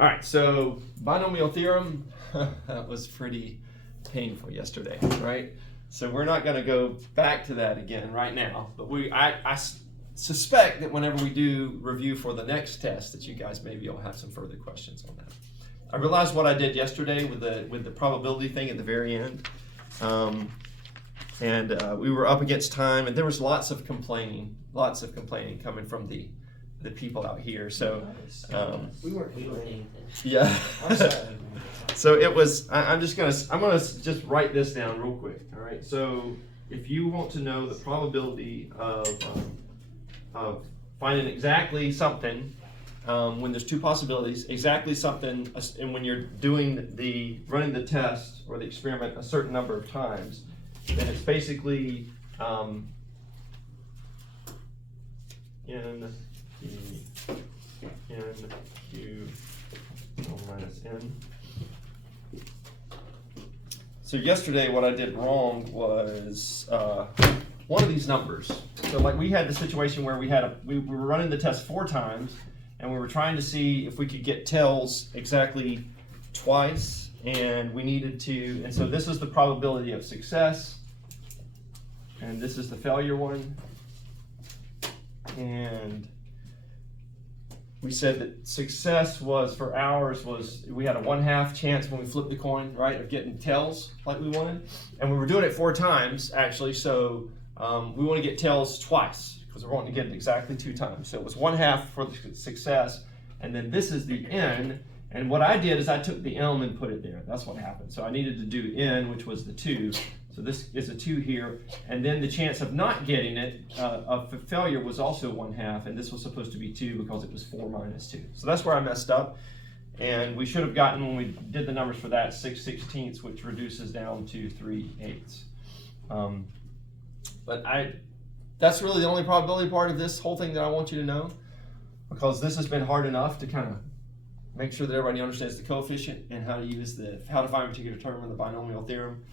All right, so binomial theorem, that was pretty painful yesterday, right? So we're not going to go back to that again right now, but I suspect that whenever we do review for the next test that you guys maybe will have some further questions on that. I realized what I did yesterday with the probability thing at the very end. We were up against time, and there was lots of complaining coming from the people out here. So we weren't doing anything. yeah. So it was. I'm gonna just write this down real quick. All right. So if you want to know the probability of finding exactly something when there's two possibilities, exactly something, and when you're running the test or the experiment a certain number of times, then it's basically n q minus n. So yesterday what I did wrong was one of these numbers. So like we had the situation where we were running the test 4 times, and we were trying to see if we could get tails exactly twice, and we needed to, and so this is the probability of success, and this is the failure one. And we said that success was, for ours, was we had a 1/2 chance when we flipped the coin, right, of getting tails like we wanted. And we were doing it 4 times, actually, so we want to get tails twice, because we're wanting to get it exactly 2 times. So it was 1/2 for the success, and then this is the n. And what I did is I took the m and put it there. That's what happened. So I needed to do n, which was the 2. So this is a 2 here, and then the chance of not getting it, of failure, was also 1/2, and this was supposed to be 2 because it was 4 minus 2. So that's where I messed up, and we should have gotten, when we did the numbers for that, 6/16, which reduces down to 3/8. But that's really the only probability part of this whole thing that I want you to know, because this has been hard enough to kind of make sure that everybody understands the coefficient and how to find a particular term in the binomial theorem.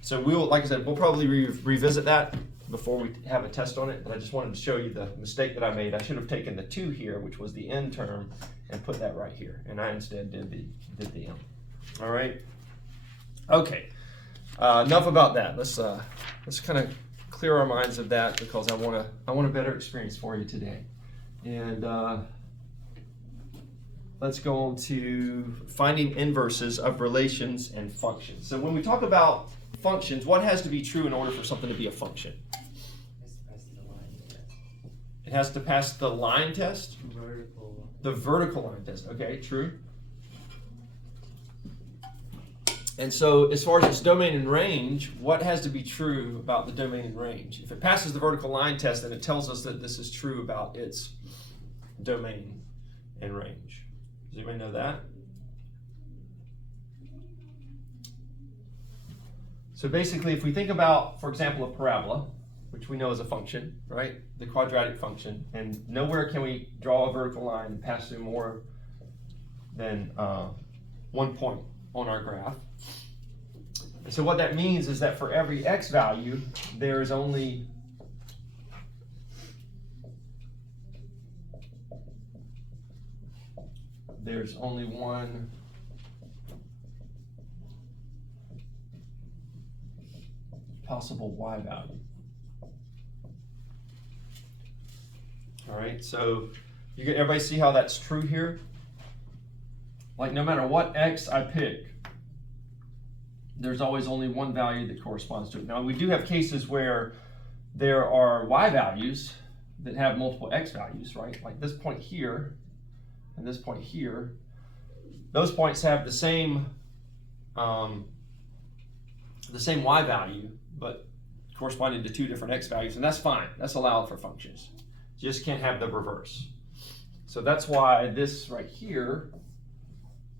So like I said, we'll probably revisit that before we have a test on it, but I just wanted to show you the mistake that I made. I should have taken the 2 here, which was the n term, and put that right here, and I instead did the m. All right. Okay. Enough about that. Let's kind of clear our minds of that, because I want a better experience for you today. And let's go on to finding inverses of relations and functions. So when we talk about functions, what has to be true in order for something to be a function? It has to pass the line test? The vertical line test. Okay, true. And so as far as its domain and range, what has to be true about the domain and range? If it passes the vertical line test, then it tells us that this is true about its domain and range. Does anybody know that? So basically, if we think about, for example, a parabola, which we know is a function, right? The quadratic function, and nowhere can we draw a vertical line and pass through more than 1 point on our graph. And so what that means is that for every x value, there is only one possible y value. All right, so everybody see how that's true here? Like no matter what x I pick, there's always only one value that corresponds to it. Now we do have cases where there are y values that have multiple x values, right? Like this point here and this point here. Those points have the same y value, but corresponding to 2 different x values, and that's fine. That's allowed for functions. You just can't have the reverse. So that's why this right here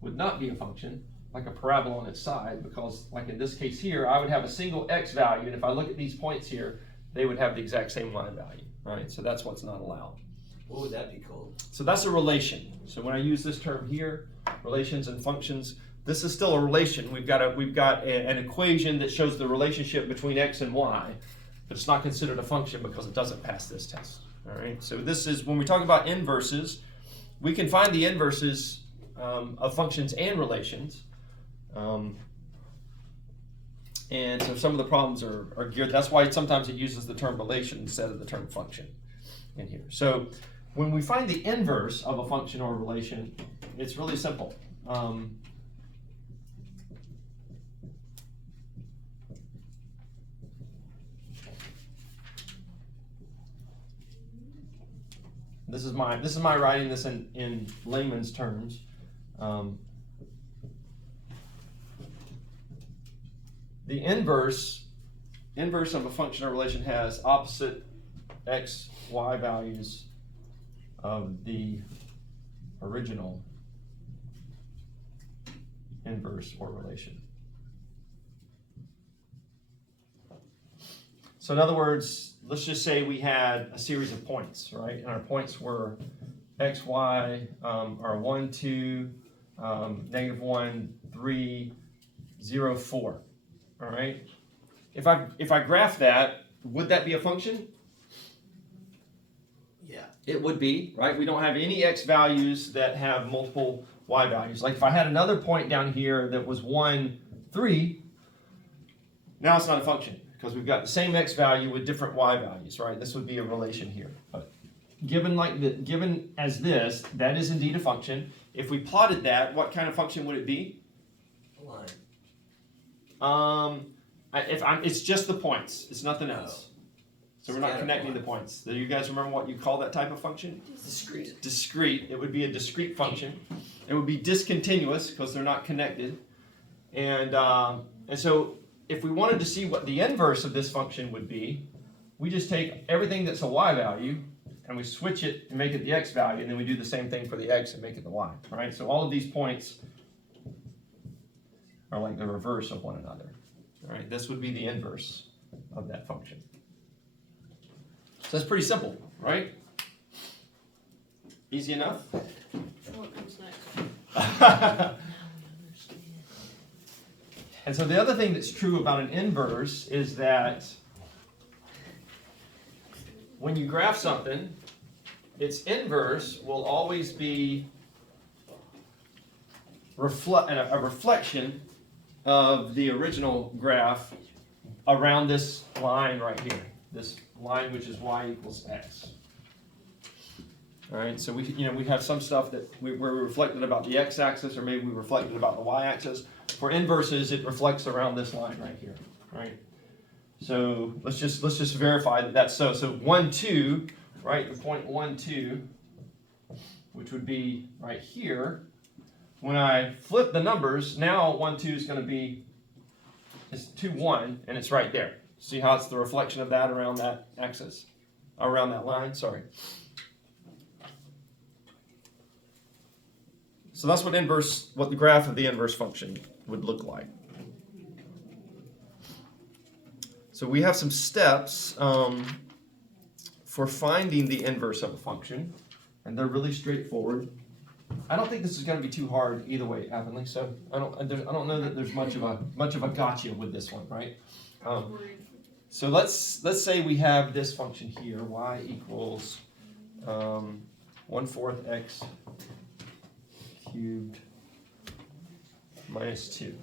would not be a function, like a parabola on its side, because like in this case here, I would have a single x value, and if I look at these points here, they would have the exact same y value, right? So that's what's not allowed. What would that be called? So that's a relation. So when I use this term here, relations and functions, this is still a relation. We've got an equation that shows the relationship between x and y, but it's not considered a function because it doesn't pass this test. All right. So this is when we talk about inverses, we can find the inverses of functions and relations. And so some of the problems are geared, that's why sometimes it uses the term relation instead of the term function in here. So when we find the inverse of a function or a relation, it's really simple. This is my writing this in layman's terms. The inverse of a function or relation has opposite x, y values of the original inverse or relation. So in other words, let's just say we had a series of points, right? And our points were x, y, are 1, 2, -1, 3, 0, 4. All right. If I graph that, would that be a function? Yeah. It would be, right? We don't have any x values that have multiple y values. Like if I had another point down here that was 1, 3, now it's not a function because we've got the same x value with different y values, right? This would be a relation here. But given as this, that is indeed a function. If we plotted that, what kind of function would it be? A line. It's just the points. It's nothing else. So we're not Scatter connecting plot. the points. Do you guys remember what you call that type of function? Discrete. Discrete. It would be a discrete function. It would be discontinuous because they're not connected. And so if we wanted to see what the inverse of this function would be, we just take everything that's a y value and we switch it and make it the x value, and then we do the same thing for the x and make it the y. Right? So all of these points are like the reverse of one another. All right, this would be the inverse of that function. So that's pretty simple, right? Easy enough? What comes next? And so the other thing that's true about an inverse is that when you graph something, its inverse will always be a reflection of the original graph around this line right here, this line which is y equals x. All right, so we have some stuff that we're reflected about the x-axis, or maybe we reflected about the y-axis. For inverses, it reflects around this line right here. Right. So let's just verify that that's so. So 1, 2, right? The point 1, 2, which would be right here. When I flip the numbers, now 1, 2 is going to be, it's 2, 1, and it's right there. See how it's the reflection of that around that axis, around that line, sorry. So that's what the graph of the inverse function would look like. So we have some steps for finding the inverse of a function, and they're really straightforward. I don't think this is going to be too hard either way, Avonlea. So I don't know that there's much of a gotcha with this one, right? So let's say we have this function here, y equals 1/4 x cubed minus 2.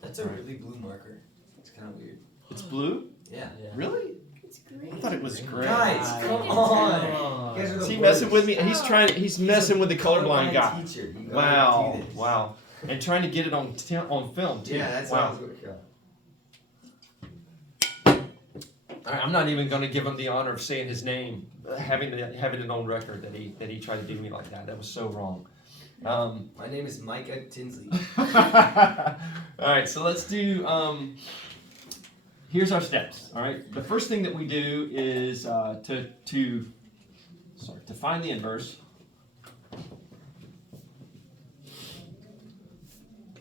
That's a really blue marker. It's kind of weird. It's blue? Yeah. Really? It's great. I thought it was gray. Guys, come on. You guys are the Is he worst. messing with me? And he's messing with the colorblind guy. Teacher. You gotta Wow, do this. wow. And trying to get it on film too. Yeah, that's wow. how it's working. All right, I'm not even going to give him the honor of saying his name, having it on record that he tried to do me like that. That was so wrong. My name is Micah Tinsley. All right, so let's do. Here's our steps. All right, the first thing that we do is to find the inverse.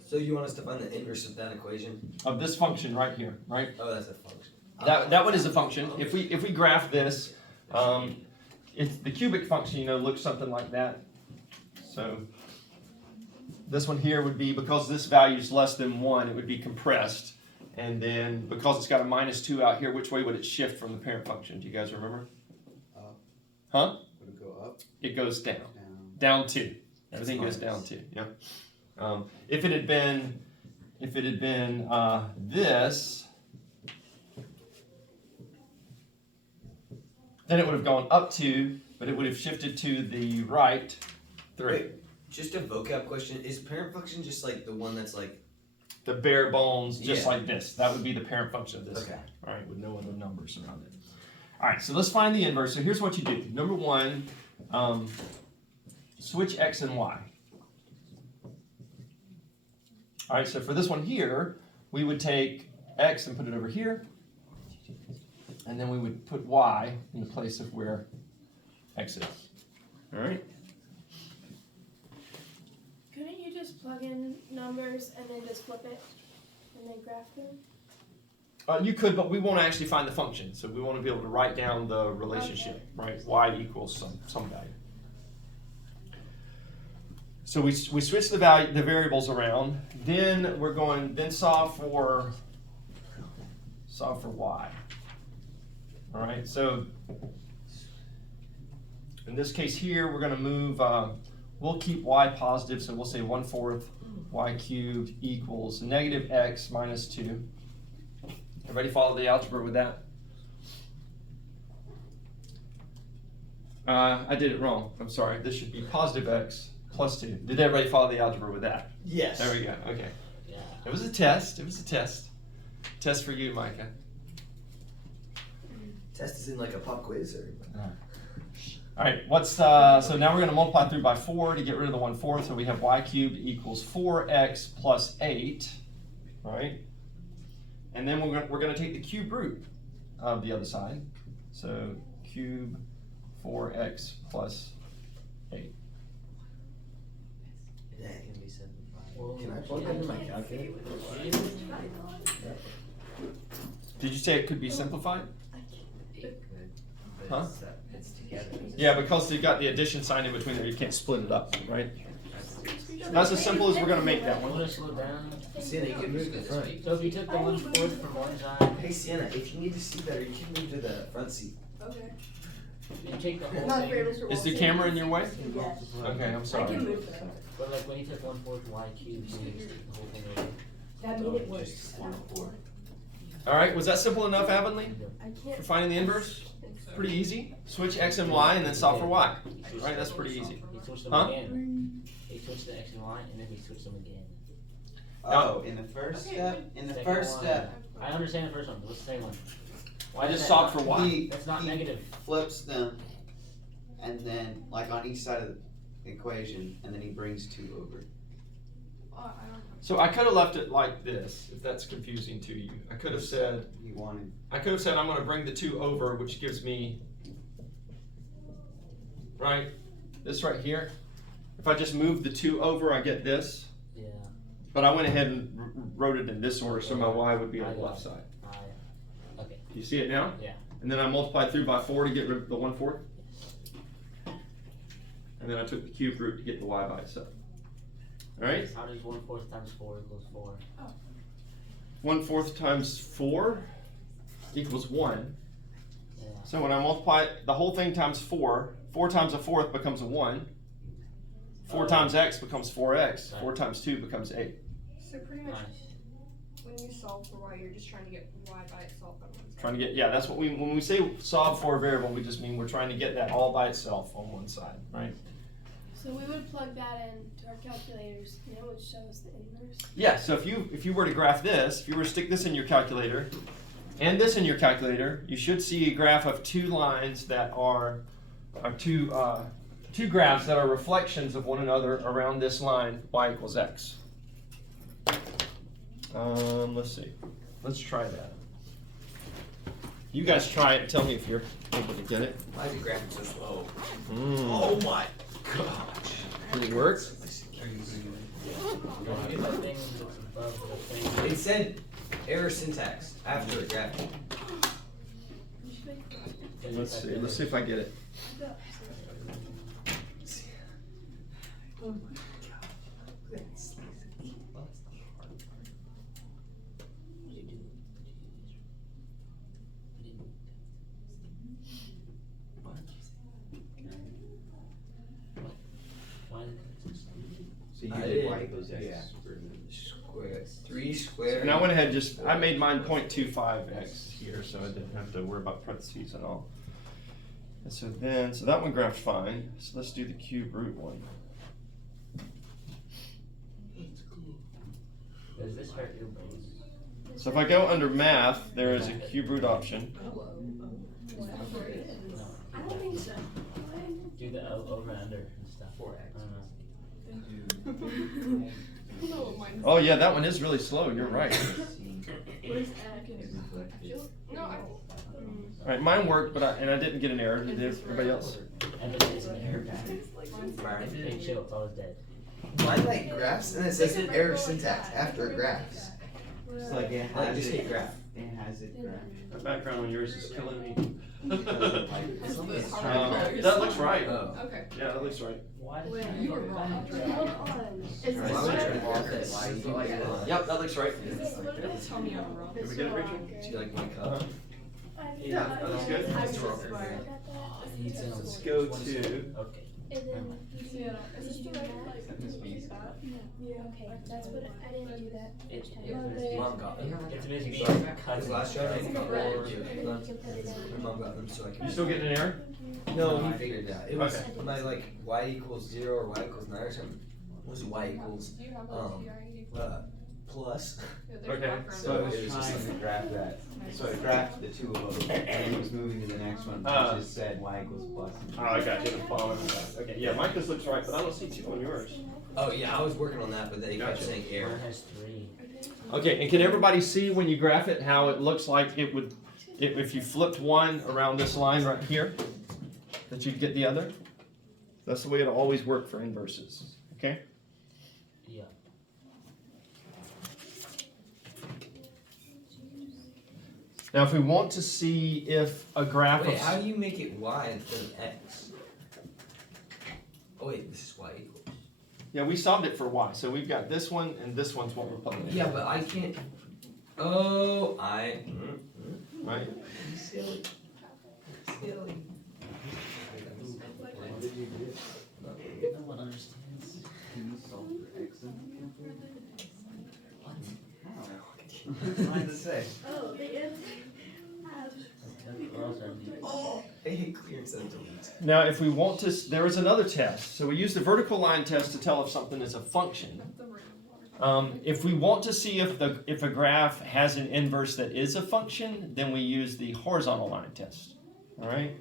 So you want us to find the inverse of that equation? Of this function right here, right? Oh, that's a function. That one is a function. If we graph this, it's the cubic function, looks something like that. So this one here would be, because this value is less than 1, it would be compressed. And then because it's got a -2 out here, which way would it shift from the parent function? Do you guys remember? Up. Huh? Would it go up? It goes down. Down. Down 2. Everything goes down too. Yeah. If it had been this, then it would have gone up 2, but it would have shifted to the right 3. Wait, just a vocab question. Is parent function just like the one that's like The bare bones, just Yeah. like this. That would be the parent function of this Okay. guy, all right, with no other numbers around it. All right, so let's find the inverse. So here's what you do. Number 1, switch x and y. All right, so for this one here, we would take x and put it over here, and then we would put y in the place of where x is. All right? Couldn't you just plug in numbers and then just flip it and then graph them? You could, but we won't actually find the function, so we want to be able to write down the relationship, right? Y equals some value. So we switch the variables around. Then we're going solve for y. All right. So in this case here, we're going to move. We'll keep y positive, so we'll say 1/4 y cubed equals negative x minus 2. Everybody follow the algebra with that? I did it wrong. I'm sorry. This should be positive x plus 2. Did everybody follow the algebra with that? yes? There we go. Okay. Yeah. It was a test. It was a test. Test for you, Micah. Test is in like a pop quiz or. All right. So now we're going to multiply through by 4 to get rid of the 1/4. So we have y cubed equals 4x plus 8. All right. And then we're going to take the cube root of the other side. So cube 4x plus 8. That can be simplified. Well, Can I plug that in my calculator? Did you say it could be simplified? Huh? It's together. Yeah, because you got the addition sign in between there, you can't split it up, right? That's as simple as we're going to make that I'm one. gonna slow down. Sienna, you can move to the front. So if you took the 1/4 from one side, Hey Sienna, if you need to see better, you can move to the front seat. Okay. you take the whole Not thing. fair, Mr. Is the Wilson. camera in your way? Yes. Okay, I'm I can sorry. move that. But like when you took 1/4 y cubed, you just take the whole thing away. That made it worse. All right, was that simple enough, Avonlea, I for can't. finding the inverse? Pretty easy. Switch x and y and then solve for y. Right, that's pretty easy. He switched them Huh? again. He switched the x and y, and then he switched them again. Oh, in the first step? In the Second first one. step, I understand the first one. What's the second one? I does just that solved not- for y. he, That's not he negative. flips them, and then, like on each side of the equation, and then he brings 2 over. So I could have left it like this, if that's confusing to you. I could have said, He wanted, I'm going to bring the 2 over, which gives me, right, this right here. If I just move the 2 over, I get this. Yeah. But I went ahead and wrote it in this order, so my y would be on the left side. Okay. You see it now? Yeah. And then I multiplied through by 4 to get rid of the 1/4. And then I took the cube root to get the y by itself. All right? How does 1/4 times 4 equals 4? 1/4 times 4 equals 1. Yeah. So when I multiply the whole thing times 4, 4 times a fourth becomes a 1. 4 times x becomes 4x. 4 times 2 becomes 8. So pretty much Nice. when you solve for y, you're just trying to get y by itself on one side. Trying to get, yeah, that's what when we say solve for a variable, we just mean we're trying to get that all by itself on one side, right? So we would plug that into our calculators and it would show us the inverse. Yeah, so if you were to graph this, if you were to stick this in your calculator and this in your calculator, you should see a graph of 2 lines that are two graphs that are reflections of one another around this line, y equals x. Let's see. Let's try that. You guys try it and tell me if you're able to get it. Why is the graphic so slow? Oh my gosh. Did it work? Don't get that thing that's above the thing. It said error syntax after graphic. Let's see. Let's see if I get it. Oh my god. That's not the hard part. Why is it so y equals x. Yeah. Square, 3 So squared. and I went ahead I made mine 0.25x here, so I didn't have to worry about parentheses at all. And so that one graphed fine. So let's do the cube root one. Does this hurt your brain? So if I go under math, there is a cube root option. I don't think so. Do the over under and stuff. 4x. I don't know. No, mine's. Oh yeah, that one is really slow. You're right. Where's X? No, I All right, mine worked, but I didn't get an error. Did everybody else? And then it's an error pattern. Hey, chill, I was dead. Mine like graphs and it says error syntax after graphs. It's like it Like has just hit it. graph. It has it graphed. The background on yours is killing me. It doesn't like it. That looks right. Oh. Okay. Yeah, that looks right. Why did Wait, you were wrong. Hold on. Is Why this would I try to one? mark this? Y equals Yep, that looks right. Tell me I'm wrong. Did we get it, Rachel? Do you like my cup? Yeah, that looks good. I It's just wrong. smart. Let's go to. Okay. And then you do, Is this did you the do right, that? like, This means- Yeah, okay, that's what, I didn't do that. It, Mom got them. it's amazing. Because last year I didn't It's go red. over. And then you can put it in. My mom got them so I could. You still getting an error? No, he figured it out. It was Okay. my like y equals 0 or y equals 9 or something. Was y equals Do you have Um, a plus. Okay, So I was It was just trying to like- graph that. So I graphed the two of them, and he was moving to the next one, which just said y equals plus. Oh, I got you. I'm following that. Okay, yeah, mine just looks right, but I don't see 2 on yours. Oh yeah, I was working on that, but then he kept Gotcha. saying error. Mine has 3. Okay, and can everybody see when you graph it how it looks like it would, if you flipped one around this line right here, that you'd get the other? That's the way it'll always work for inverses, okay? Yeah. Now, if we want to see if a graph Wait, of, how do you make it y instead of x? Oh wait, this is y equals. yeah, we solved it for y, so we've got this one and this one's what we're plugging in. Yeah, but I can't. Oh, Right? silly. Silly. What did you do? No one understands. Can you solve for x in the What? How? Trying to say. Oh, the answer. Or else I'd be- Oh, I hate clear instead of delete. Now, if we want to, there is another test. So we use the vertical line test to tell if something is a function. If we want to see if a graph has an inverse that is a function, then we use the horizontal line test. All right.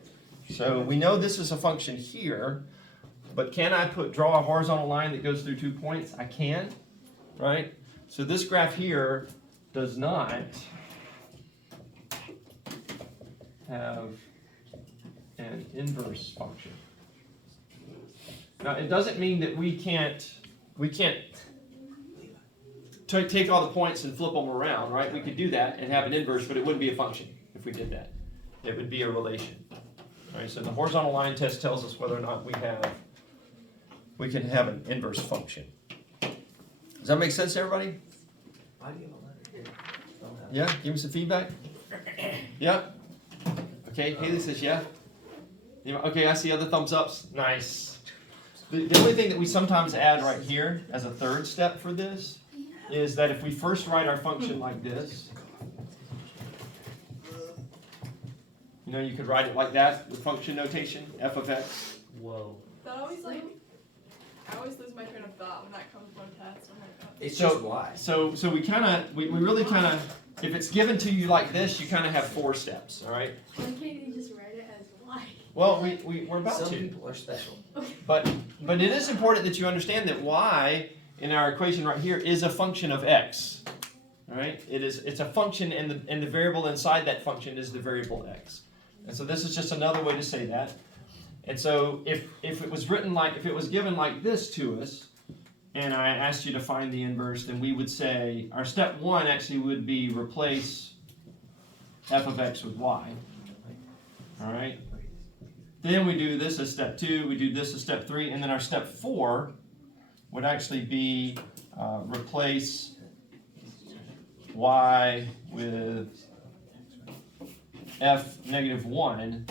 So we know this is a function here, but can I draw a horizontal line that goes through 2 points? I can, right? So this graph here does not have an inverse function. Now it doesn't mean that we can't take all the points and flip them around, right? We could do that and have an inverse, but it wouldn't be a function if we did that. It would be a relation. All right, so the horizontal line test tells us whether or not we can have an inverse function. Does that make sense to everybody? Why do you have a letter here? Don't have it. Yeah, give me some feedback. Yeah? Okay, Haley says yeah. Okay, I see other thumbs ups. Nice. The only thing that we sometimes add right here as a third step for this is that if we first write our function like this, you know, you could write it like that with function notation, f of x. Whoa. That always like, I always lose my train of thought when that comes on test. I'm like, oh. It's So- just y. So we really kind of, if it's given to you like this, you kind of have 4 steps, all right? Why can't you just write it as y? Well, we're about Some to. people are special. But it is important that you understand that y in our equation right here is a function of x. All right? It's a function and the variable inside that function is the variable x. And so this is just another way to say that. And so if it was written like, if it was given like this to us, and I asked you to find the inverse, then we would say our step 1 actually would be replace f of x with y. All right? Then we do this as step 2, we do this as step 3, and then our step 4 would actually be replace y with f negative 1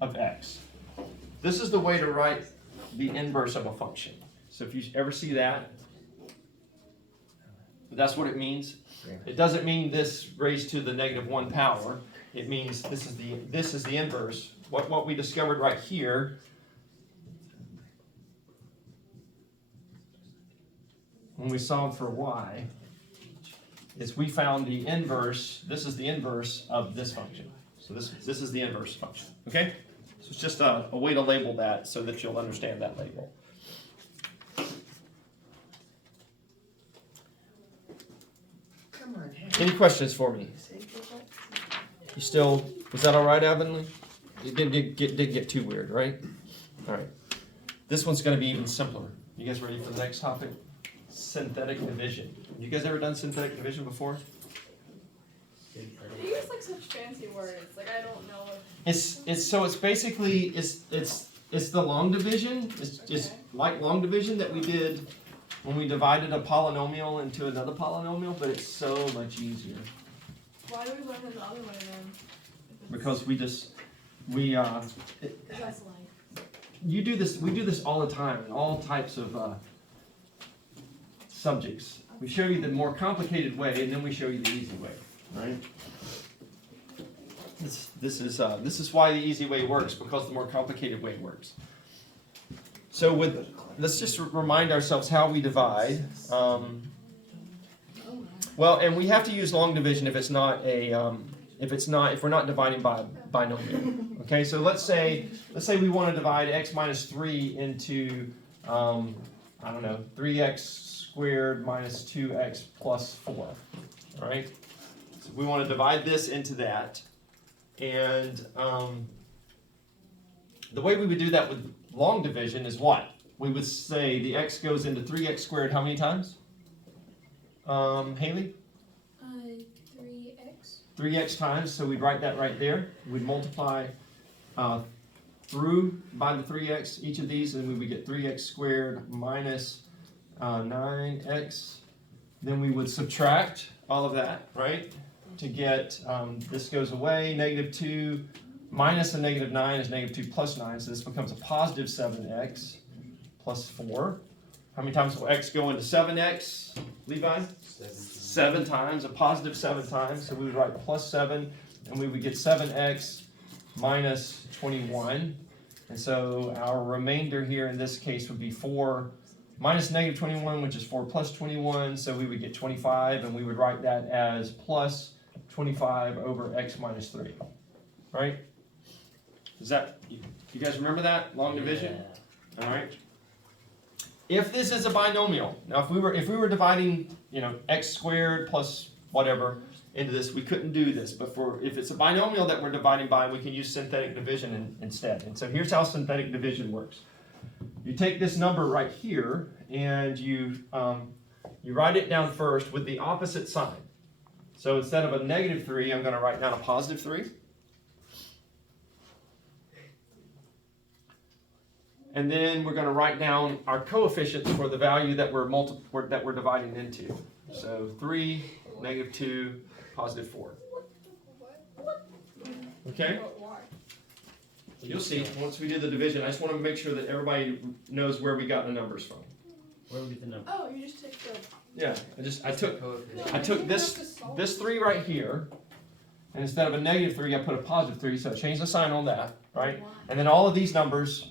of x. This is the way to write the inverse of a function. So if you ever see that, That's what it means. Yeah. It doesn't mean this raised to the negative 1 power. It means this is the inverse. What we discovered right here when we solved for y is we found the inverse. This is the inverse of this function. So this is the inverse function. Okay? So it's just a way to label that so that you'll understand that label. Come on, Harry. Any questions for me? You still, was that all right, Avonlea? It didn't get too weird, right? All right. This one's going to be even simpler. You guys ready for the next topic? Synthetic division. You guys ever done synthetic division before? You use like such fancy words. Like I don't know. It's basically it's the long division. It's Okay. like long division that we did when we divided a polynomial into another polynomial, but it's so much easier Why do we learn the other way then? If it's- because we That's life. we do this all the time in all types of subjects. We show you the more complicated way, and then we show you the easy way, right? This is why the easy way works, because the more complicated way works. So let's just remind ourselves how we divide. Well, and we have to use long division if we're not dividing by binomial. Okay, so let's say we want to divide x minus 3 into 3x squared minus 2x plus 4. All right, so we want to divide this into that, and the way we would do that with long division is what? We would say the x goes into 3x squared how many times? Haley? 3x. 3x times, so we'd write that right there. We'd multiply through by the 3x, each of these, and we would get 3x squared minus 9x. Then we would subtract all of that, right? To get, this goes away, negative 2 minus a negative 9 is negative 2 plus 9, so this becomes a positive 7x plus 4. How many times will x go into 7x, Levi? 7 times, a positive 7 times, so we would write plus 7, and we would get 7x minus 21. And so our remainder here in this case would be 4 minus negative 21, which is 4 plus 21, so we would get 25, and we would write that as plus 25 over x minus 3, right? Is that, you guys remember that, long division? All right. If this is a binomial, now if we were dividing, x squared plus whatever into this, we couldn't do this. But if it's a binomial that we're dividing by, we can use synthetic division instead. And so here's how synthetic division works. You take this number right here and you write it down first with the opposite sign. So instead of a negative 3, I'm going to write down a positive 3. And then we're going to write down our coefficients for the value that we're dividing into. So 3, negative 2, positive 4. Okay? But why? You'll see once we do the division. I just want to make sure that everybody knows where we got the numbers from. Where do we get the number? Oh, you just take the. Yeah, I took Coefficient. I took this 3 right here, and instead of a negative 3, I put a positive 3. So I changed the sign on that, right? And then all of these numbers,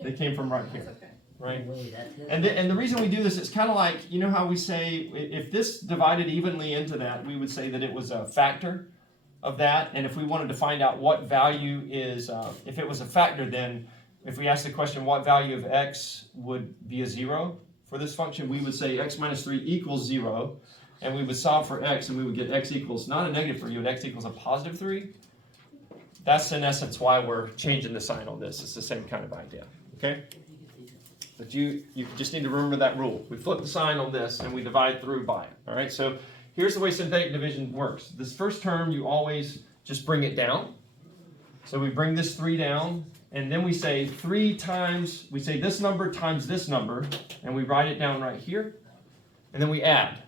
they came from right here, That's okay. right? Wait, that is- And the reason we do this, it's kind of like, you know how we say, if this divided evenly into that, we would say that it was a factor of that. And if we wanted to find out what value is, if it was a factor, then if we asked the question, what value of x would be a 0 for this function, we would say x minus 3 equals 0. And we would solve for x, and we would get x equals not a negative 3, but x equals a positive 3. That's in essence why we're changing the sign on this. It's the same kind of idea. Okay? But you just need to remember that rule. We flip the sign on this and we divide through by it. All right, so here's the way synthetic division works. This first term, you always just bring it down. So we bring this 3 down, and then we say 3 times, we say this number times this number, and we write it down right here. And then we add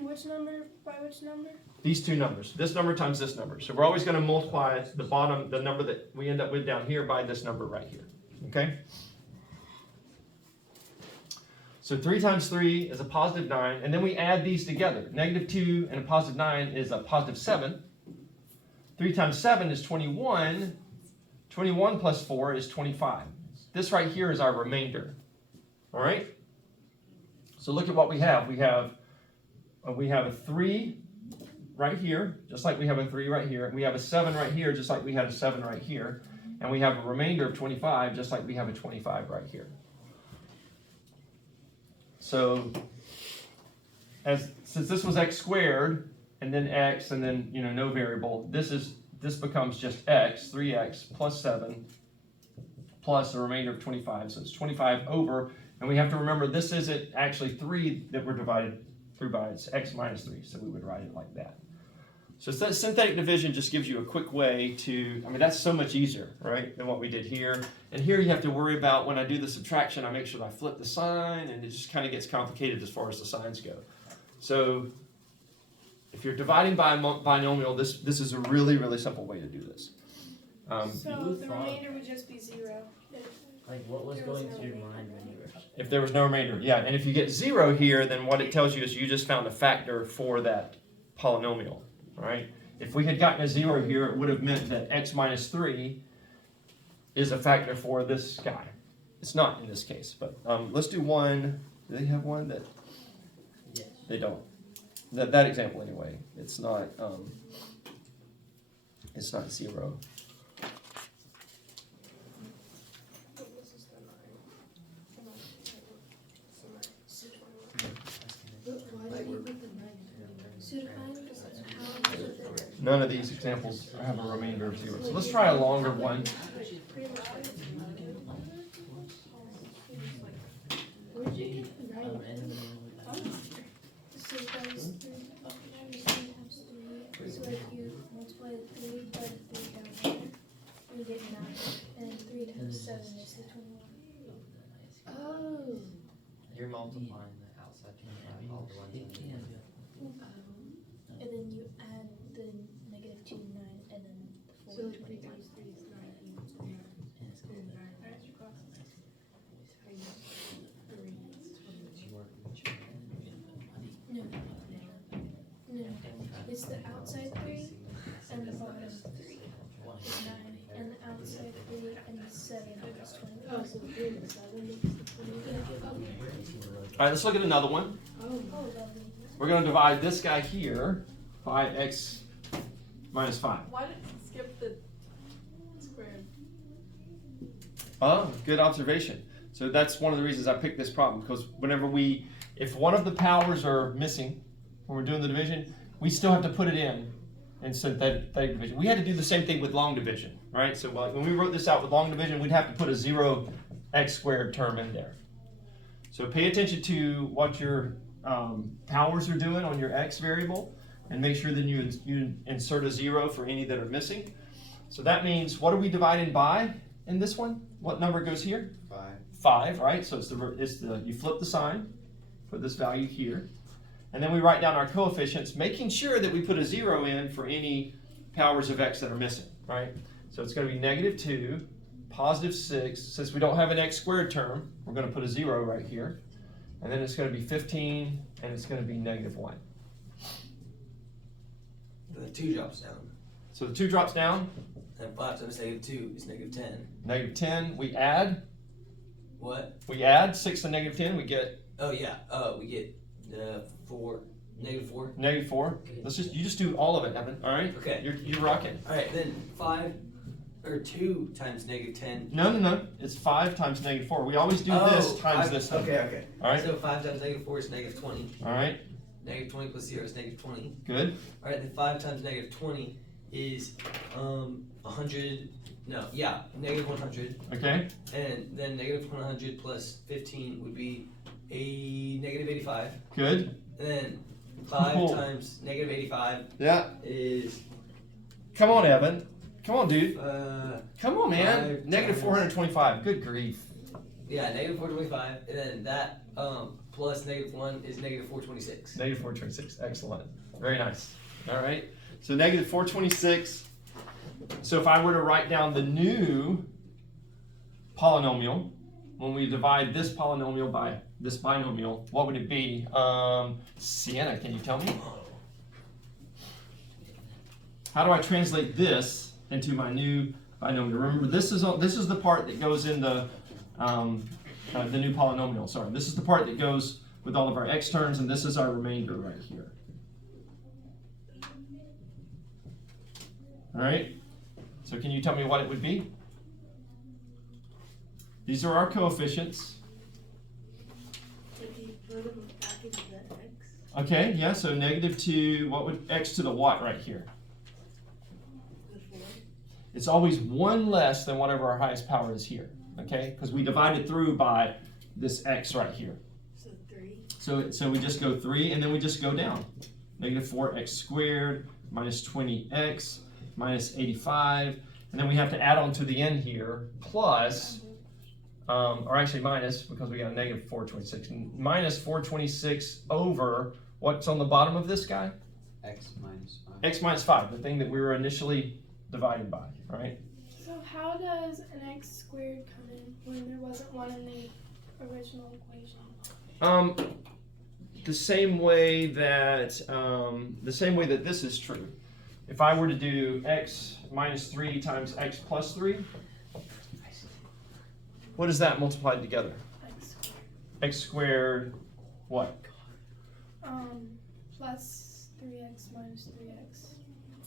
Which number by which number? these two numbers. This number times this number. So we're always going to multiply the bottom, the number that we end up with down here by this number right here. Okay? So 3 times 3 is a positive 9, and then we add these together. Negative 2 and a positive 9 is a positive 7. 3 times 7 is 21. 21 plus 4 is 25. This right here is our remainder. All right? So look at what we have. We have a 3 right here, just like we have a 3 right here. We have a 7 right here, just like we had a 7 right here. And we have a remainder of 25, just like we have a 25 right here. So, since this was x squared, and then x, and then no variable, this becomes just x, 3x plus 7, plus the remainder of 25. So it's 25 over, and we have to remember this isn't actually 3 that we're divided through by, it's x minus 3, so we would write it like that. So synthetic division just gives you a quick way to, that's so much easier, right, than what we did here. And here you have to worry about when I do the subtraction, I make sure that I flip the sign, and it just kind of gets complicated as far as the signs go. So if you're dividing by a binomial, this is a really, really simple way to do this. So the remainder would just be 0. Like, what was going through your mind when you were... If there was no remainder, yeah. And if you get 0 here, then what it tells you is you just found a factor for that polynomial. Right? If we had gotten a 0 here, it would have meant that x minus 3 is a factor for this guy. It's not in this case, but let's do one. Do they have one that? Yes. They don't. That example anyway. It's not 0. None of these examples have a remainder of 0. So let's try a longer one. Where'd you get the right? So times 3 times 3. So if you multiply the 3 by the 3 down here, you get 9. And 3 times 7 is the 21. Oh. You're multiplying the outside and all the ones in the end. And then you add the negative 2, 9, and then the 4, So 25. 3 times 3 is 9. And 9 times 3 No. No. It's the outside 3 and the bottom 3 is 9. And the outside 3 and the 7 is 20. Oh, so 3 and 7 makes the 20. All right, let's look at another one. Oh, lovely. We're going to divide this guy here by x minus 5. Why did it skip the squared? Oh, good observation. So that's one of the reasons I picked this problem, because if one of the powers are missing when we're doing the division, we still have to put it in synthetic division. We had to do the same thing with long division, right? So when we wrote this out with long division, we'd have to put a 0 x squared term in there. So pay attention to what your powers are doing on your x variable, and make sure that you insert a 0 for any that are missing. So that means, what are we dividing by in this one? What number goes here? 5. 5, right? So you flip the sign, put this value here, and then we write down our coefficients, making sure that we put a 0 in for any powers of x that are missing, right? So it's going to be negative 2, positive 6. Since we don't have an x squared term, we're going to put a 0 right here. And then it's going to be 15, and it's going to be negative 1. And the 2 drops down. So the 2 drops down, And 5 times negative 2 is negative 10. negative 10. We add What? 6 and negative 10, we get Oh, yeah. We get 4. Negative 4. negative 4. You just do all of it, Evan, all right? Okay. You're rocking. Alright, then 2 times negative 10. No. It's 5 times negative 4. We always do this times 5, this. Okay. All right? So 5 times negative 4 is negative 20. All right. Negative 20 plus 0 is negative 20. Good. Alright, then 5 times negative 20 is 100. No, yeah, negative 100. Okay. And then negative 100 plus 15 would be a negative 85. Good. And then 5 Cool. times negative 85 Yeah. is Come on, Evan. Come on, dude. Come on, man. 5 Negative times- 425. Good grief. yeah, negative 425, and then that plus negative 1 is negative 426. Negative 426. Excellent. Very nice. All right. So negative 426. So if I were to write down the new polynomial, when we divide this polynomial by this binomial, what would it be? Sienna, can you tell me? How do I translate this into my new binomial? Remember, this is the part that goes in the new polynomial. Sorry, this is the part that goes with all of our x terms, and this is our remainder right here. All right. So can you tell me what it would be? These are our coefficients. If you put them back into the x. Okay, yeah, so -2, what would x to the what right here? The 4. It's always one less than whatever our highest power is here, okay? Because we divide it through by this x right here. So 3. So we just go 3, and then we just go down. -4x squared minus 20x minus 85, and then we have to add on to the end here, plus, or actually minus, because we got a -426, minus 426 over, what's on the bottom of this guy? X minus 5. X minus 5, the thing that we were initially dividing by, right? So how does an x squared come in when there wasn't one in the original equation? The same way that this is true. If I were to do x minus 3 times x plus 3, what is that multiplied together? X squared. X squared, what? Plus 3x minus 3x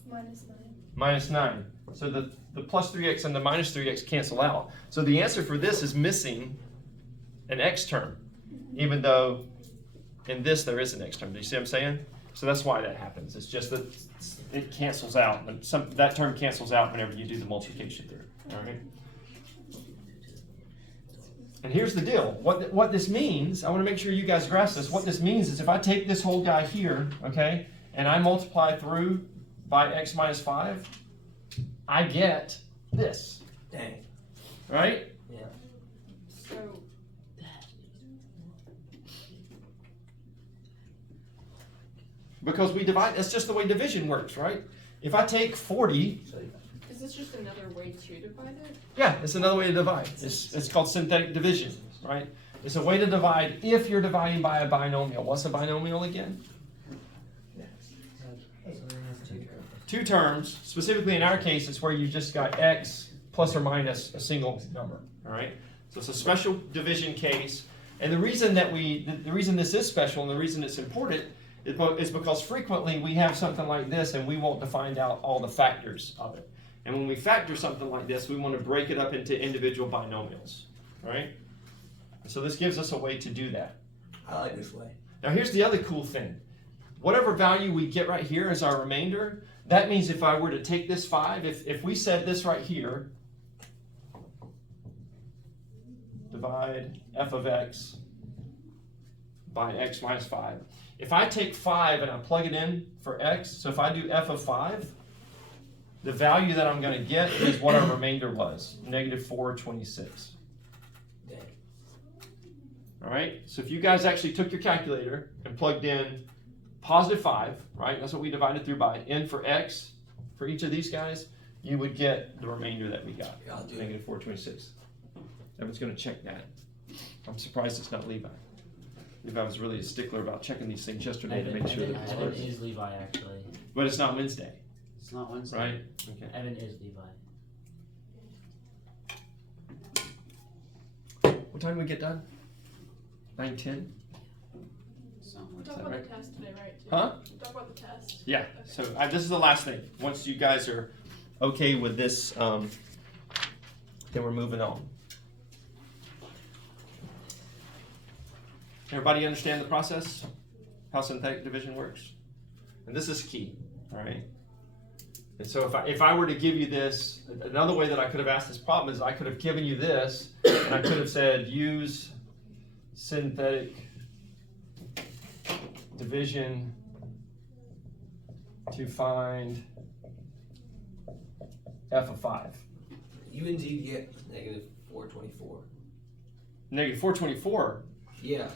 minus 9. Minus 9. So the plus 3x and the minus 3x cancel out. So the answer for this is missing an x term, even though in this there is an x term. Do you see what I'm saying? So that's why that happens. It's just that it cancels out. That term cancels out whenever you do the multiplication through. All right. And here's the deal. What this means, I want to make sure you guys grasp this. What this means is if I take this whole guy here, okay, and I multiply through by x minus 5, I get this. Dang. Right? Yeah. So, Because we divide, that's just the way division works, right? If I take 40, is this just another way to divide it? yeah, it's another way to divide. It's called synthetic division, right? It's a way to divide if you're dividing by a binomial. What's a binomial again? Two terms. Specifically in our case, it's where you've just got x plus or minus a single number, all right? So it's a special division case. And the reason that the reason this is special and the reason it's important is because frequently we have something like this and we want to find out all the factors of it. And when we factor something like this, we want to break it up into individual binomials, right? So this gives us a way to do that. I like this way. Now here's the other cool thing. Whatever value we get right here as our remainder, that means if I were to take this 5, if we said this right here, divide f of x by x minus 5. If I take 5 and I plug it in for x, so if I do f of 5, the value that I'm going to get is what our remainder was, -426. Dang. All right, so if you guys actually took your calculator and plugged in +5, right, that's what we divided through by, n for x, for each of these guys, you would get the remainder that we got, Yeah, I'll do it. -426. Everyone's going to check that. I'm surprised it's not Levi. Levi was really a stickler about checking these things yesterday to make sure that it's Evan perfect. is Levi, actually. But it's not Wednesday, It's not Wednesday. right? Okay. Evan is Levi. What time do we get done? 9:10? Something We like talked that. about right? the test today, right? Too? Huh? We talked about the test. Yeah, so this is the last thing. Once you guys are okay with this, then we're moving on. Everybody understand the process? How synthetic division works? And this is key, all right? And so if I were to give you this, another way that I could have asked this problem is I could have given you this, and I could have said use synthetic division to find f of 5. You indeed get -424. -424, Yeah,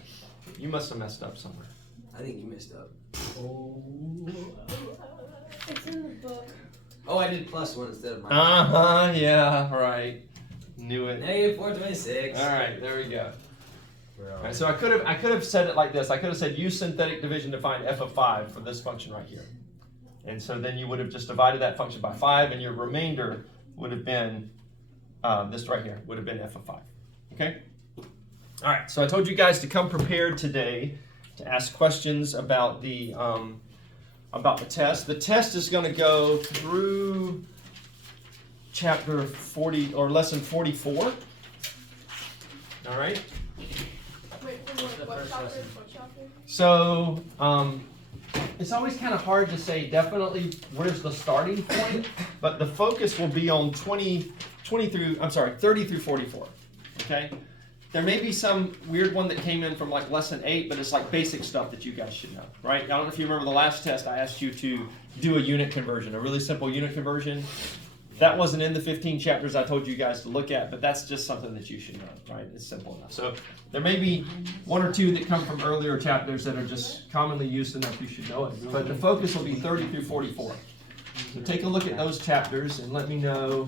you must have messed up somewhere. I think you messed up. It's in the book. Oh, I did +1 instead of -1. Yeah, right. Knew it. -426. All right, there we go. Right, so I could have said it like this. I could have said use synthetic division to find f of 5 for this function right here. And so then you would have just divided that function by 5, and your remainder would have been this right here, would have been f of 5. Okay? All right, so I told you guys to come prepared today to ask questions about the test. The test is going to go through chapter 40 or lesson 44. All right? Wait, what chapter? What chapter? So it's always kind of hard to say definitely where's the starting point, but the focus will be on 30 through 44. Okay? There may be some weird one that came in from like lesson 8, but it's like basic stuff that you guys should know, right? I don't know if you remember the last test, I asked you to do a unit conversion, a really simple unit conversion. That wasn't in the 15 chapters I told you guys to look at, but that's just something that you should know, right? It's simple enough. So there may be one or two that come from earlier chapters that are just commonly used enough you should know it. But the focus will be 30 through 44. So take a look at those chapters and let me know.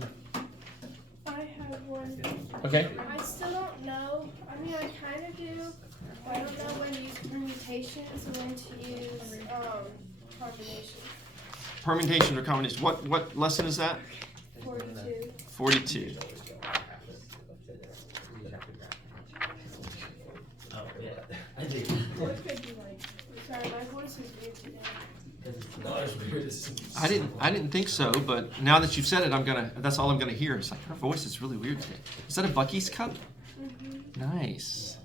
I have one. Okay. I still don't know. I mean, I kind of do. But I don't know when to use permutations and when to use combinations. Permutation or combination. What lesson is that? 42. 42. Oh, yeah. I do. What could you like? Sorry, my voice is weird today. No, it's weird. I didn't think so, but now that you've said it, that's all I'm gonna hear. It's like her voice is really weird today. Is that a Buc-ee's cup? Mm-hmm. Nice.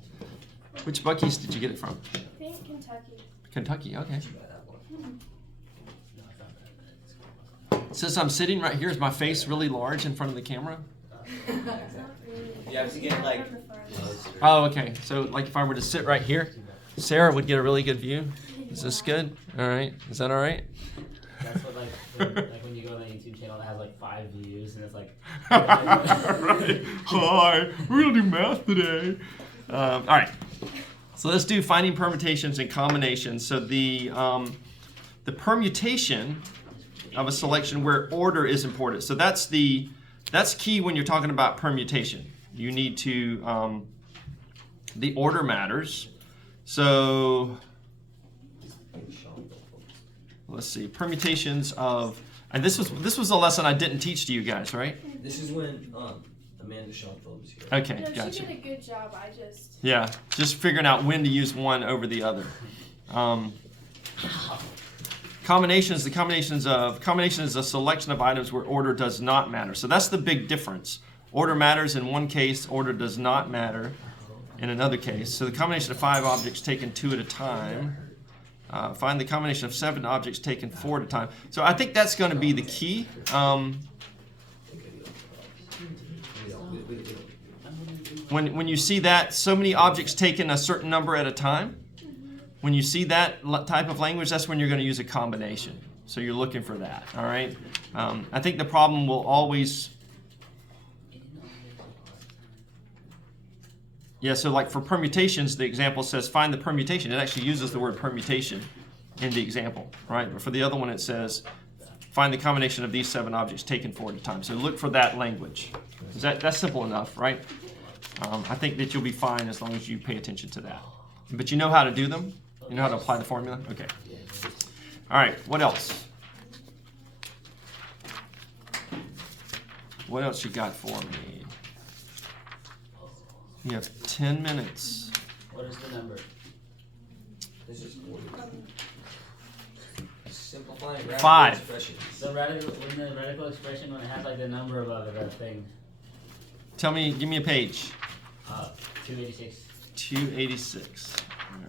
Which Buc-ee's did you get it from? I think Kentucky. Kentucky, okay. Since I'm sitting right here, is my face really large in front of the camera? You have to get like. Oh, okay. So like if I were to sit right here, Sarah would get a really good view. Is this good? All right. Is that all right? That's what when you go on a YouTube channel that has like 5 views and it's like. Right. Hi, we're gonna do math today. All right. So let's do finding permutations and combinations. So the permutation of a selection where order is important. So that's key when you're talking about permutation. You need to the order matters. So let's see, permutations of, and this was a lesson I didn't teach to you guys, right? This is when Amanda Schoenfeld was here. Okay, No, gotcha. she did a good job. I just. Yeah, just figuring out when to use one over the other. Combinations, combination is a selection of items where order does not matter. So that's the big difference. Order matters in one case, order does not matter in another case. So the combination of 5 objects taken 2 at a time. Find the combination of 7 objects taken 4 at a time. So I think that's going to be the key. When you see that, so many objects taken a certain number at a time, when you see that type of language, that's when you're going to use a combination. So you're looking for that, all right? I think the problem will always... Yeah, so like for permutations, the example says find the permutation. It actually uses the word permutation in the example, right? But for the other one, it says find the combination of these 7 objects taken 4 at a time. So look for that language. That's simple enough, right? I think that you'll be fine as long as you pay attention to that. But you know how to do them? You know how to apply the formula? Okay. All right, what else? What else you got for me? You have 10 minutes. What is the number? This is 40. Simplifying radical 5. expressions. The radical expression when it has like the number above it, that thing. Give me a page. 286. 286. All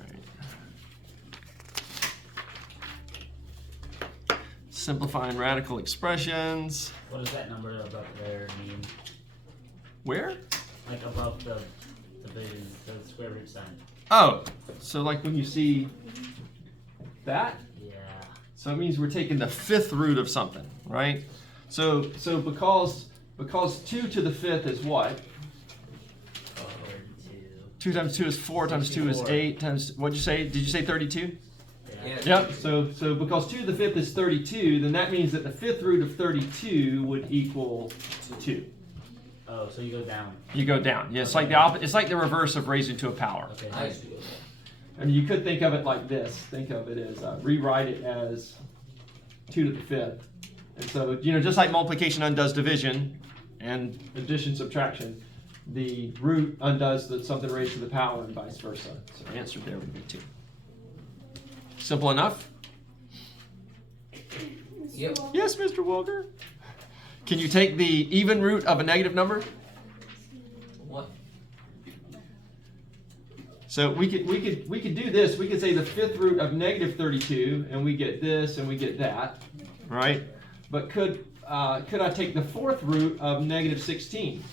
right. Simplifying radical expressions. What does that number above there mean? Where? Like above the division, the square root sign. Oh, so like when you see that? Yeah. So it means we're taking the 5th root of something, right? So because 2 to the 5th is what? 2 times 2 is 4 times 2 is 8 times, what'd you say? Did you say 32? Yeah. Yep, so because 2 to the 5th is 32, then that means that the 5th root of 32 would equal 2. Oh, so you go down. You go down. Yeah, it's like it's like the reverse of raising to a power. Okay. I used to go there. I mean, you could think of it like this. Think of it as, rewrite it as 2 to the 5th. And so, just like multiplication undoes division and addition, subtraction, the root undoes something raised to the power and vice versa. So the answer there would be 2. Simple enough? Yep. Yes, Mr. Walker. Can you take the even root of a negative number? What? So we could do this. We could say the 5th root of negative 32, and we get this, and we get that, right? But could I take the 4th root of negative 16?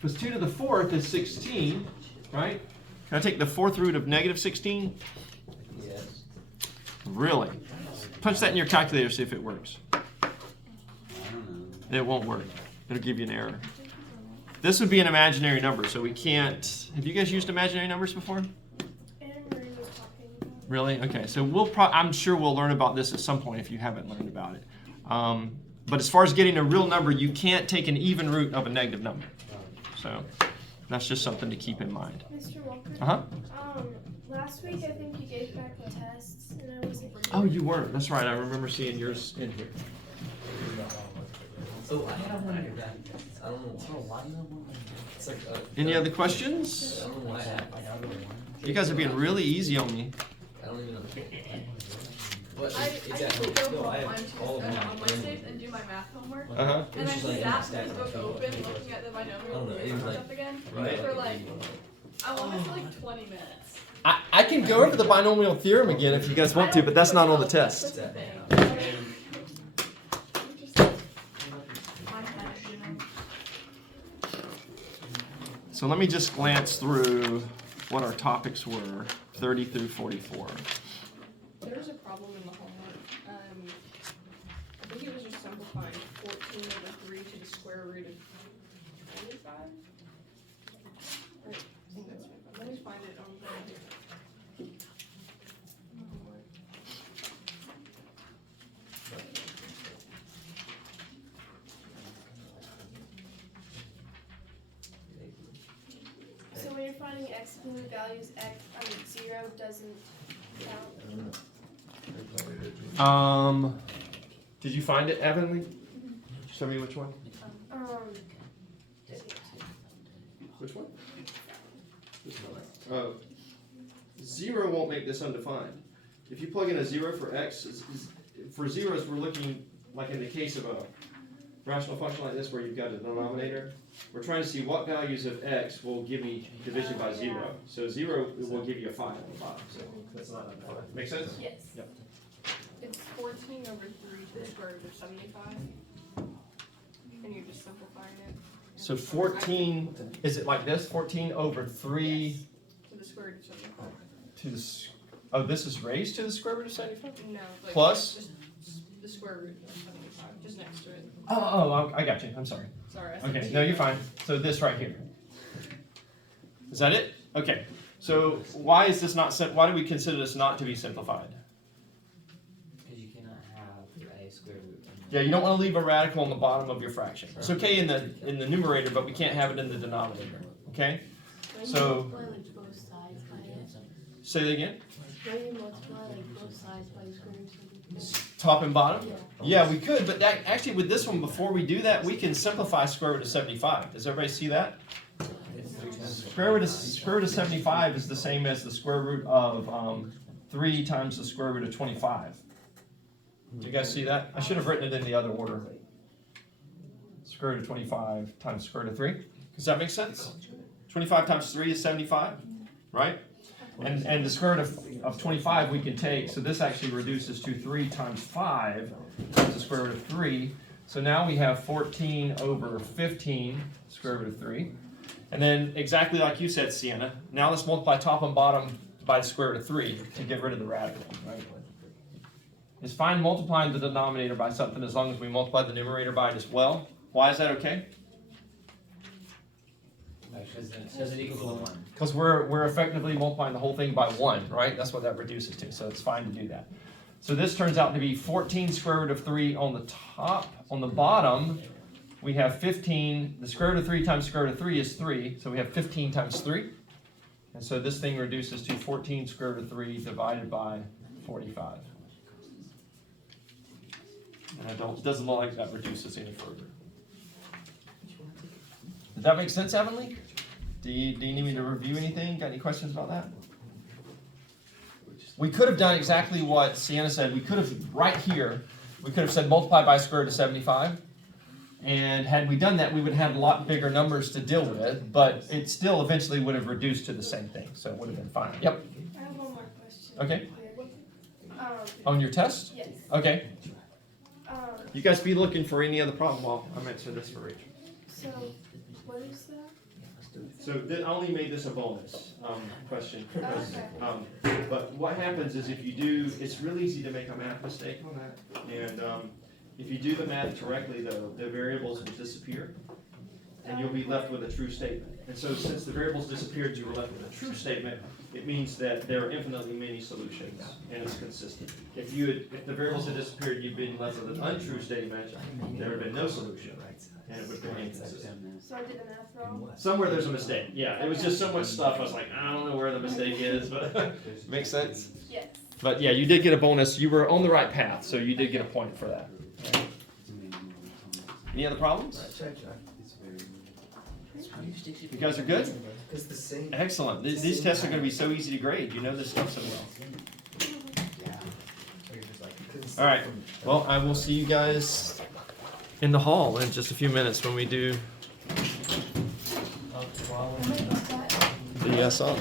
Because 2 to the 4th is 16, right? Can I take the 4th root of negative 16? Yes. Really? Punch that in your calculator, see if it works. I don't know. It won't work. It'll give you an error. This would be an imaginary number, so we can't. Have you guys used imaginary numbers before? Anne Marie was talking about. Really? Okay. So I'm sure we'll learn about this at some point if you haven't learned about it. But as far as getting a real number, you can't take an even root of a negative number. So that's just something to keep in mind. Mr. Walker. Uh-huh. Last week I think you gave back the tests and I wasn't. Oh, you weren't. That's right. I remember seeing yours in here. Oh, I have one here back. I don't know why. It's like, Any other questions? I don't know why I have. You guys are being really easy on me. I don't even know. But I it's used at to home. go No, I home have all of on them. Wednesdays and do my math homework. Uh-huh. And I It's just like sat stack with the book on top. open, looking at the I don't binomial know, and even like- stuff again Right. for like, I wanted to like 20 minutes. I can go over the binomial theorem again if you guys want to, but that's not on the test. That's the thing. Just my head, you know. So let me just glance through what our topics were, 30 through 44. There's a problem in the homework. I think it was just simplifying 14 over 3 to the square root of 25. Right, I think that's 25. Let me find it on the homework. So when you're finding excluded values, 0 doesn't count. Did you find it, Evan? Show me which one. Which one? This one. Oh. 0 won't make this undefined. If you plug in a 0 for x, for zeros we're looking like in the case of a rational function like this where you've got a denominator. We're trying to see what values of x will give me division by 0. So 0 will give you a 5 on the bottom. So that's not undefined. Make sense? Yes. Yep. It's 14 over 3 to the square root of 75. And you're just simplifying it. So 14, is it like this? 14 over 3 To the square root of 75. to the, oh, this is raised to the square root of 75? No, like Plus? just the square root of 75, just next to it. Oh, I got you. I'm sorry. Sorry. I said Okay, two. no, you're fine. So this right here. Is that it? Okay. So why is this not, why do we consider this not to be simplified? Because you cannot have a square root. Yeah, you don't want to leave a radical on the bottom of your fraction. It's okay in the numerator, but we can't have it in the denominator. Okay? So Multiply like both sides by it. say that again. Don't you multiply like both sides by the square root of 75? Top and bottom? Yeah. Yeah, we could, but that actually with this one, before we do that, we can simplify square root of 75. Does everybody see that? Square root of 75 is the same as the square root of 3 times the square root of 25. Do you guys see that? I should have written it in the other order. Square root of 25 times square root of 3. Does that make sense? 25 times 3 is 75, right? And the square root of 25 we can take, so this actually reduces to 3 times 5 times the square root of 3. So now we have 14 over 15 square root of 3. And then exactly like you said, Sienna, now let's multiply top and bottom by the square root of 3 to get rid of the radical, right? It's fine multiplying the denominator by something as long as we multiply the numerator by it as well. Why is that okay? Because it equals to 1. Because we're effectively multiplying the whole thing by 1, right? That's what that reduces to, so it's fine to do that. So this turns out to be 14 square root of 3 on the top. On the bottom, we have 15, the square root of 3 times square root of 3 is 3, so we have 15 times 3. And so this thing reduces to 14 square root of 3 divided by 45. And it doesn't look like that reduces any further. Does that make sense, Avonlea? Do you need me to review anything? Got any questions about that? We could have done exactly what Sienna said. We could have, right here, we could have said multiply by square root of 75. And had we done that, we would have had a lot bigger numbers to deal with, but it still eventually would have reduced to the same thing, so it would have been fine. Yep. I have one more question. Okay. Um, On your test? yes. Okay. Um, You guys be looking for any other problem while I'm answering this for Rachel. so, what is that? So I only made this a bonus question. Because, Okay. but what happens is if you do, it's really easy to make a math mistake on that. And if you do the math correctly, though, the variables will disappear. And you'll be left with a true statement. And so since the variables disappeared, you were left with a true statement. It means that there are infinitely many solutions, and it's consistent. If the variables had disappeared, you'd been left with an untrue statement, there would have been no solution, and it would have been inconsistent. So I did the math wrong? Somewhere there's a mistake. Yeah, it was just so much stuff. I was like, I don't know where the mistake is, but makes sense. Yes. But yeah, you did get a bonus. You were on the right path, so you did get a point for that. Any other problems? You guys are good? It's the same. Excellent. These tests are going to be so easy to grade. You know this stuff so well. All right. Well, I will see you guys in the hall in just a few minutes when we do the ESL.